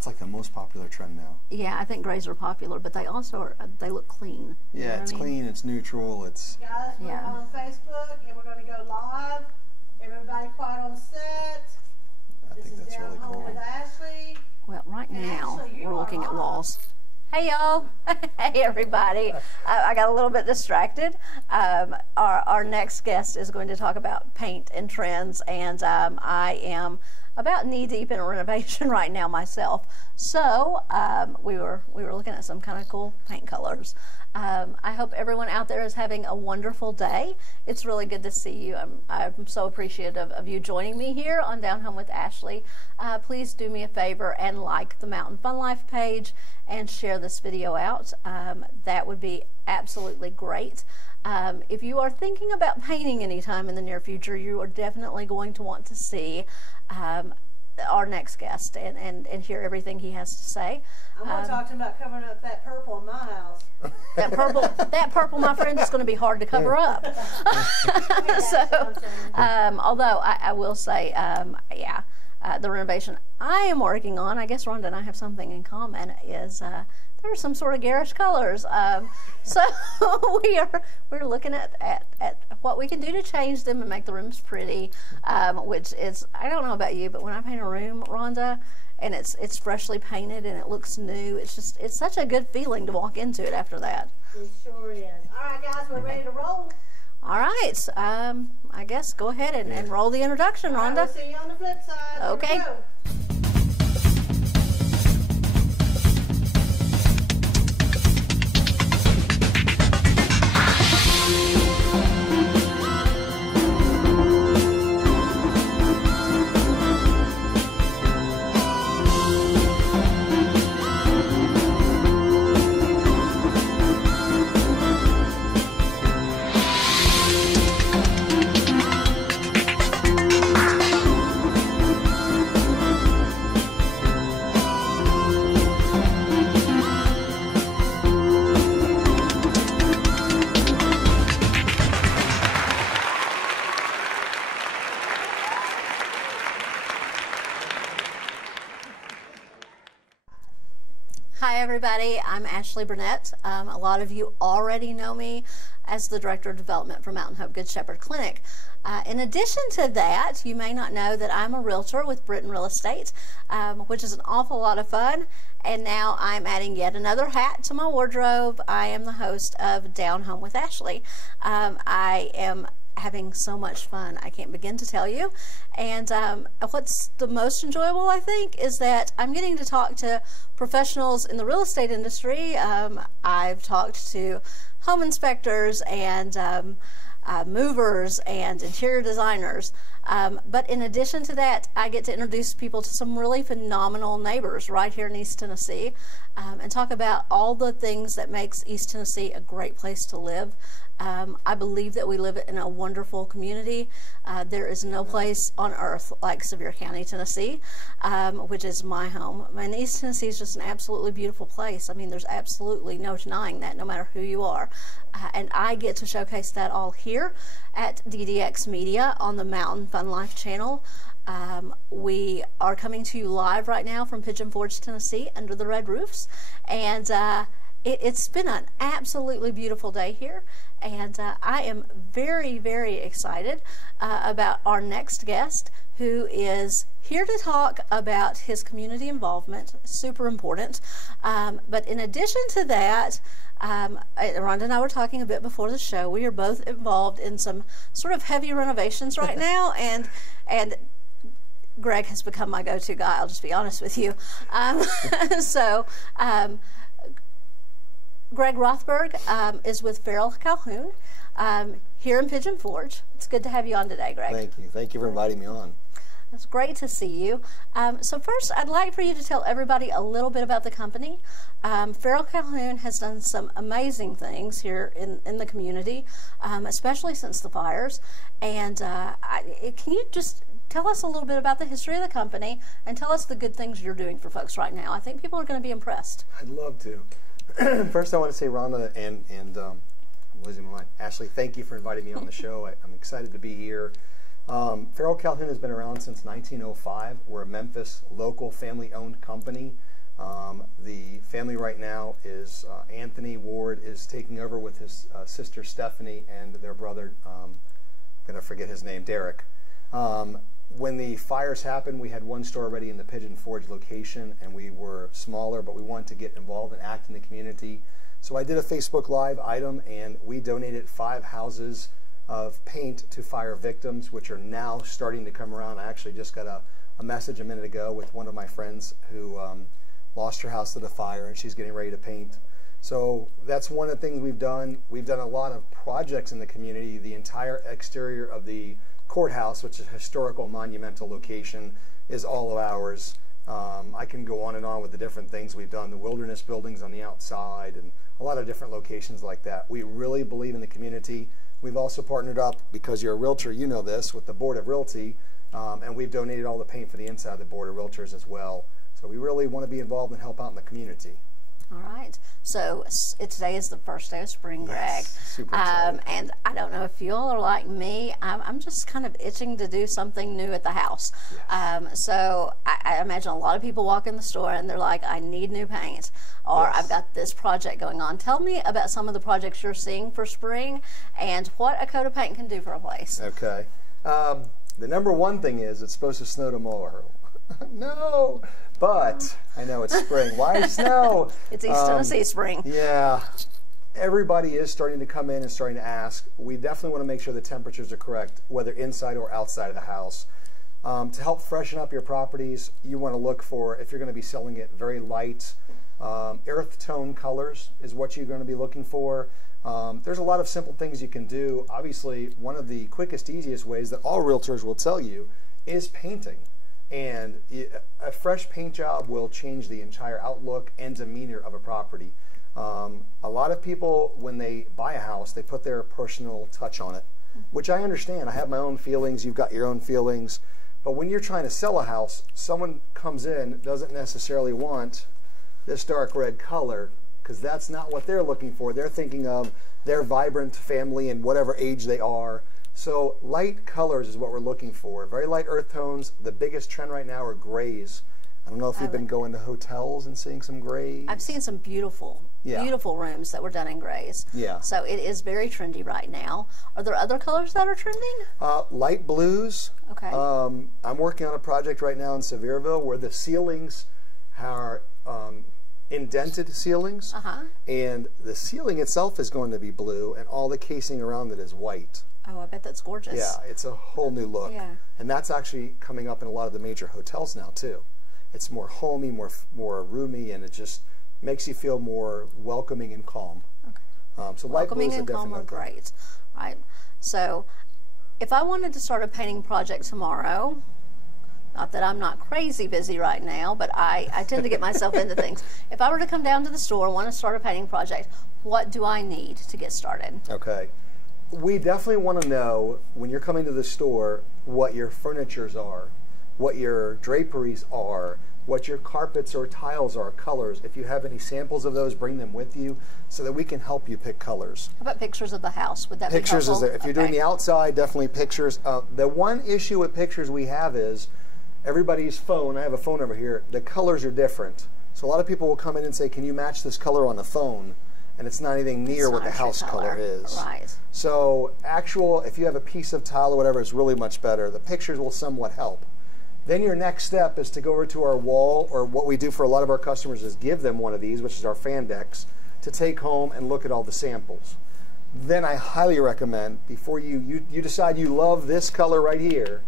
That's like the most popular trend now. Yeah, I think grays are popular, but they also are, they look clean. Yeah, it's clean, it's neutral, it's... Guys, we're on Facebook, and we're going to go live. Everybody quiet on set. I think that's really cool. With Ashley. Well, right now, Ashley, we're looking at walls. Hey, y'all. Hey, everybody. I got a little bit distracted. Our next guest is going to talk about paint and trends, and I am about knee-deep in a renovation right now myself. So we were looking at some kind of cool paint colors. I hope everyone out there is having a wonderful day. It's really good to see you. I'm so appreciative of you joining me here on Down Home with Ashley. Please do me a favor and like the Mountain Fun Life page and share this video out. That would be absolutely great. If you are thinking about painting anytime in the near future, you are definitely going to want to see our next guest and hear everything he has to say. I'm going to talk to him about covering up that purple in my house. That purple, my friend, is going to be hard to cover up. So, although I will say, yeah, the renovation I am working on, I guess Rhonda and I have something in common, is there are some sort of garish colors. So we're looking at what we can do to change them and make the rooms pretty, which is, I don't know about you, but when I paint a room, Rhonda, and it's freshly painted and it looks new, it's such a good feeling to walk into it after that. It sure is. All right, guys, we're ready to roll. All right, I guess go ahead and roll the introduction, Rhonda. We'll see you on the flip side. Okay. Hi everybody, I'm Ashley Burnett. A lot of you already know me as the Director of Development for Mountain Hope Good Shepherd Clinic. In addition to that, you may not know that I'm a realtor with Britton Real Estate, which is an awful lot of fun. And now I'm adding yet another hat to my wardrobe. I am the host of Down Home with Ashley. I am having so much fun, I can't begin to tell you. And what's the most enjoyable, I think, is that I'm getting to talk to professionals in the real estate industry. I've talked to home inspectors and movers and interior designers. But in addition to that, I get to introduce people to some really phenomenal neighbors right here in East Tennessee, and talk about all the things that makes East Tennessee a great place to live. I believe that we live in a wonderful community. There is no place on earth like Sevier County, Tennessee, which is my home. And East Tennessee is just an absolutely beautiful place. I mean, there's absolutely no denying that, no matter who you are. And I get to showcase that all here at DDX Media on the Mountain Fun Life channel. We are coming to you live right now from Pigeon Forge, Tennessee, under the red roofs. And it's been an absolutely beautiful day here. And I am very, very excited about our next guest, who is here to talk about his community involvement. Super important. But in addition to that, Rhonda and I were talking a bit before the show. We are both involved in some sort of heavy renovations right now, and Greg has become my go-to guy, I'll just be honest with you. Greg Rothberg is with Farrell Calhoun here in Pigeon Forge. It's good to have you on today, Greg. Thank you. Thank you for inviting me on. It's great to see you. So first, I'd like for you to tell everybody a little bit about the company. Farrell Calhoun has done some amazing things here in the community, especially since the fires. And can you just tell us a little bit about the history of the company and tell us the good things you're doing for folks right now? I think people are going to be impressed. I'd love to. First, I want to say, Rhonda and I'm losing my mind. Ashley, thank you for inviting me on the show. I'm excited to be here. Farrell Calhoun has been around since 1905. We're a Memphis local family-owned company. The family right now is Anthony Ward is taking over with his sister Stephanie and their brother, I'm going to forget his name, Derek. When the fires happened, we had one store already in the Pigeon Forge location, and we were smaller, but we wanted to get involved and act in the community. So I did a Facebook Live item, and we donated 5 houses of paint to fire victims, which are now starting to come around. I actually just got a message a minute ago with one of my friends who lost her house to the fire, and she's getting ready to paint. So that's one of the things we've done. We've done a lot of projects in the community. The entire exterior of the courthouse, which is a historical monumental location, is all of ours. I can go on and on with the different things we've done, the wilderness buildings on the outside, and a lot of different locations like that. We really believe in the community. We've also partnered up, because you're a realtor, you know this, with the Board of Realty, and we've donated all the paint for the inside of the Board of Realtors as well. So we really want to be involved and help out in the community. All right. So today is the first day of spring, Greg. Yes, super excited. And I don't know if you all are like me. I'm just kind of itching to do something new at the house. Yes. So I imagine a lot of people walk in the store and they're like, I need new paint, or Yes. I've got this project going on. Tell me about some of the projects you're seeing for spring and what a coat of paint can do for a place. Okay. The number one thing is it's supposed to snow tomorrow. No, but I know it's spring. Why snow? It's East Tennessee spring. Yeah. Everybody is starting to come in and starting to ask. We definitely want to make sure the temperatures are correct, whether inside or outside of the house. To help freshen up your properties, you want to look for, if you're going to be selling it, very light earth tone colors is what you're going to be looking for. There's a lot of simple things you can do. Obviously, one of the quickest, easiest ways that all realtors will tell you is painting. And a fresh paint job will change the entire outlook and demeanor of a property. A lot of people, when they buy a house, they put their personal touch on it, which I understand. I have my own feelings. You've got your own feelings. But when you're trying to sell a house, someone comes in, doesn't necessarily want this dark red color, because that's not what they're looking for. They're thinking of their vibrant family and whatever age they are. So light colors is what we're looking for. Very light earth tones. The biggest trend right now are grays. I don't know if you've been going to hotels and seeing some grays. I've seen some beautiful, beautiful rooms that were done in grays. Yeah. So it is very trendy right now. Are there other colors that are trending? Light blues. Okay. I'm working on a project right now in Sevierville where the ceilings are indented ceilings, and the ceiling itself is going to be blue, and all the casing around it is white. Oh, I bet that's gorgeous. Yeah, it's a whole new look. Yeah. And that's actually coming up in a lot of the major hotels now too. It's more homey, more roomy, and it just makes you feel more welcoming and calm. Okay. So light blues are Welcoming and calm are definitely great. Right. So if I wanted to start a painting project tomorrow, not that I'm not crazy busy right now, but I tend to get myself into things. If I were to come down to the store and want to start a painting project, what do I need to get started? Okay. We definitely want to know, when you're coming to the store, what your furnitures are, what your draperies are, what your carpets or tiles are, colors. If you have any samples of those, bring them with you so that we can help you pick colors. How about pictures of the house? Would that be helpful? Pictures is there. If you're doing the outside, definitely pictures. The one issue with pictures we have is everybody's phone, I have a phone over here, the colors are different. So a lot of people will come in and say, can you match this color on the phone? And it's not anything near what the house color is. Right. So if you have a piece of tile or whatever, it's really much better. The pictures will somewhat help. Then your next step is to go over to our wall, or what we do for a lot of our customers is give them one of these, which is our fan decks, to take home and look at all the samples. Then I highly recommend, before you decide you love this color right here,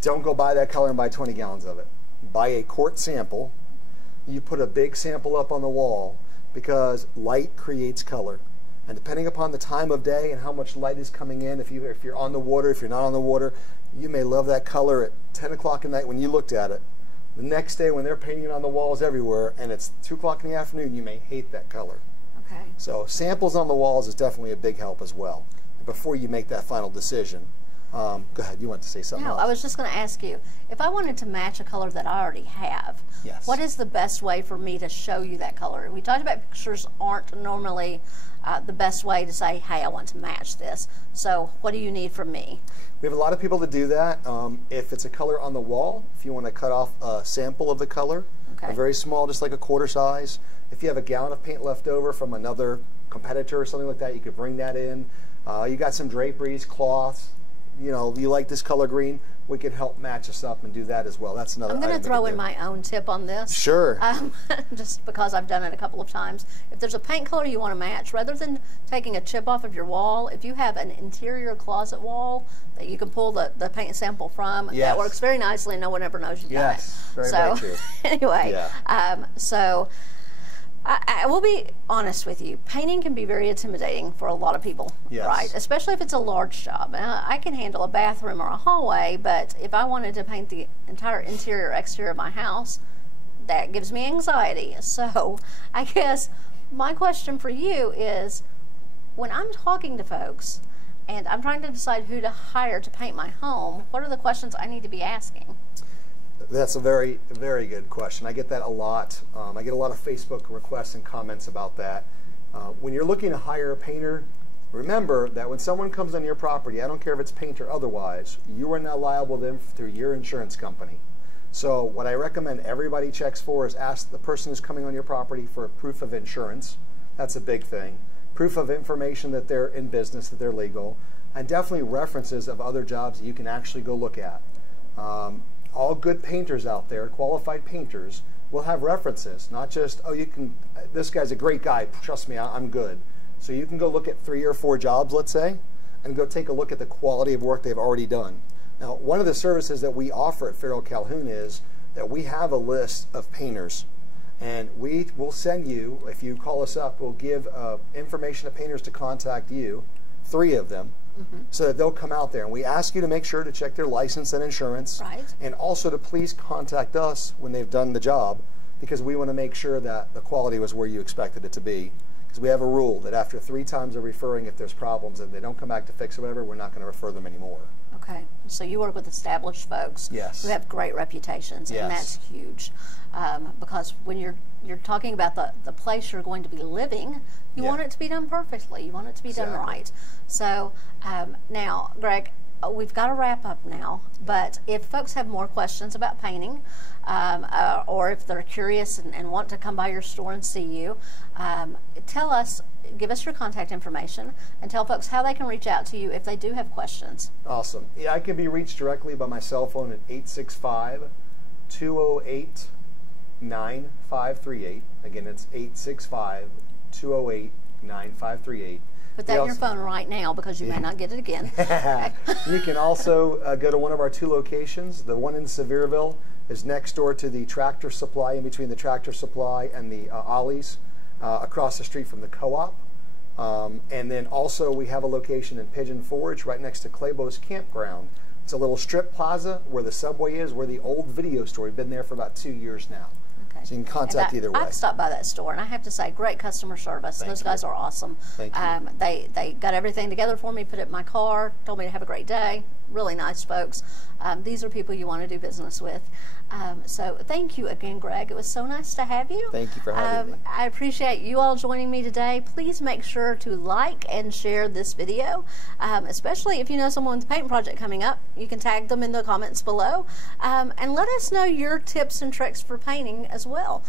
don't go buy that color and buy 20 gallons of it. Buy a quart sample. You put a big sample up on the wall, because light creates color. And depending upon the time of day and how much light is coming in, if you're on the water, if you're not on the water, you may love that color at 10 o'clock at night when you looked at it. The next day when they're painting it on the walls everywhere and it's 2 o'clock in the afternoon, you may hate that color. Okay. So samples on the walls is definitely a big help as well, before you make that final decision. Go ahead, you want to say something No, else? I was just going to ask you, if I wanted to match a color that I already have, Yes. what is the best way for me to show you that color? We talked about pictures aren't normally the best way to say, hey, I want to match this. So what do you need from me? We have a lot of people that do that. If it's a color on the wall, if you want to cut off a sample of the color, Okay. a very small, just like a quarter size. If you have a gallon of paint left over from another competitor or something like that, you could bring that in. You got some draperies, cloths, you know, you like this color green, we could help match us up and do that as well. That's another I'm going item to we throw could in do. my own tip on this. Sure. Just because I've done it a couple of times. If there's a paint color you want to match, rather than taking a chip off of your wall, if you have an interior closet wall that you can pull the paint sample from, Yes. that works very nicely and no one ever knows you've Yes, done it. very true. Anyway, Yeah. so I will be honest with you. Painting can be very intimidating for a lot of people, Yes. right? Especially if it's a large job. I can handle a bathroom or a hallway, but if I wanted to paint the entire interior exterior of my house, that gives me anxiety. So I guess my question for you is, when I'm talking to folks and I'm trying to decide who to hire to paint my home, what are the questions I need to be asking? That's a very, very good question. I get that a lot. I get a lot of Facebook requests and comments about that. When you're looking to hire a painter, remember that when someone comes on your property, I don't care if it's paint or otherwise, you are now liable to them through your insurance company. So what I recommend everybody checks for is ask the person who's coming on your property for a proof of insurance. That's a big thing. Proof of information that they're in business, that they're legal, and definitely references of other jobs that you can actually go look at. All good painters out there, qualified painters, will have references, not just, oh, you can, this guy's a great guy, trust me, I'm good. So you can go look at 3 or 4 jobs, let's say, and go take a look at the quality of work they've already done. Now, one of the services that we offer at Farrell Calhoun is that we have a list of painters, and we will send you, if you call us up, we'll give information to painters to contact you, 3 of them, so that they'll come out there. And we ask you to make sure to check their license and insurance, Right. and also to please contact us when they've done the job, because we want to make sure that the quality was where you expected it to be. Because we have a rule that after 3 times of referring, if there's problems and they don't come back to fix or whatever, we're not going to refer them anymore. Okay, so you work with established folks Yes. who have great reputations, Yes. and that's huge. Because when you're talking about the place you're going to be living, you Yeah. want it to be done perfectly. You want it to be done Exactly. right. So now, Greg, we've got to wrap up now. But if folks have more questions about painting, or if they're curious and want to come by your store and see you, give us your contact information, and tell folks how they can reach out to you if they do have questions. Awesome. Yeah, I can be reached directly by my cell phone at 865-208-9538. Again, it's 865-208-9538. Put that in your phone right now, because you may not get it again. You can also go to one of our 2 locations. The one in Sevierville is next door to the Tractor Supply, in between the Tractor Supply and the Ollie's, across the street from the co-op. And then also we have a location in Pigeon Forge right next to Claybo's Campground. It's a little strip plaza where the Subway is, where the old video store. We've been there for about 2 years now. Okay. So you can contact either way. I've stopped by that store, and I have to say, great customer service. Thank Those you. guys are awesome. Thank you. They got everything together for me, put it in my car, told me to have a great day. Really nice folks. These are people you want to do business with. So thank you again, Greg. It was so nice to have you. Thank you for having me. I appreciate you all joining me today. Please make sure to like and share this video, especially if you know someone with a paint project coming up. You can tag them in the comments below, and let us know your tips and tricks for painting as well.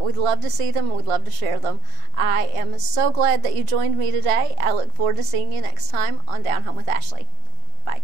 We'd love to see them, and we'd love to share them. I am so glad that you joined me today. I look forward to seeing you next time on Down Home with Ashley. Bye.